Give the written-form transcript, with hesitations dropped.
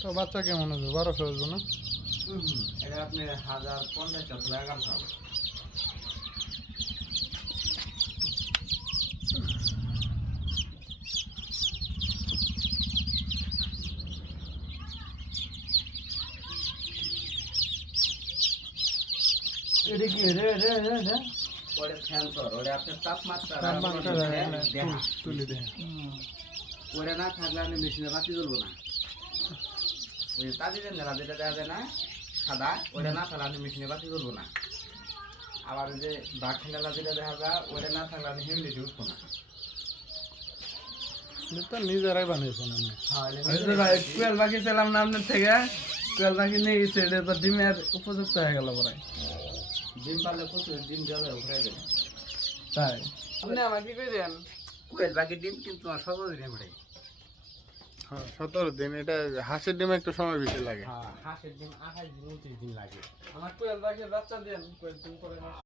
তো বাচ্চা কেমন হবে? 1200 আসবে না? এটা আপনি 1050 অথবা 1100 হবে। এটা কি রে রে রে রে ওটা সেন্সর, ওটা আপনার তাপমাত্রা তুলি দে। ওটা না থাকলে আপনি মেশিনে বাতি জ্বলবো না। ওই তাদের নেলা যেটা দেওয়া যায় না সাদা, ওটা না থাকলে আপনি মেশিনে বাতি জ্বলবো না। আবার ওই যে বাকি নেলা যেটা দেখা যায় ওটা না থাকলে আপনি হিউমিডিটি উঠবো না। এটা নিজেরাই বানিয়েছেন আমি। কুয়েল পাখি ছিলাম না আপনার থেকে, কুয়েল পাখি নিয়ে গেছে, এটা তো ডিমের উপযুক্ত হয়ে গেল পরে। ডিম পারলে প্রচুর ডিম দেওয়া যায়, উঠে যাবে। তাই আপনি আমাকে কি করে দেন? কোয়েল পাখির ডিম কিন্তু 17 দিনে উঠে। হ্যাঁ 17 দিন। এটা হাঁসের ডিমে একটু সময় বেশি লাগে। হ্যাঁ, হাঁসের ডিম 28 দিন 29 দিন লাগে। আমার কুয়েল পাখির বাচ্চা দেন, কুয়েল ডিম করে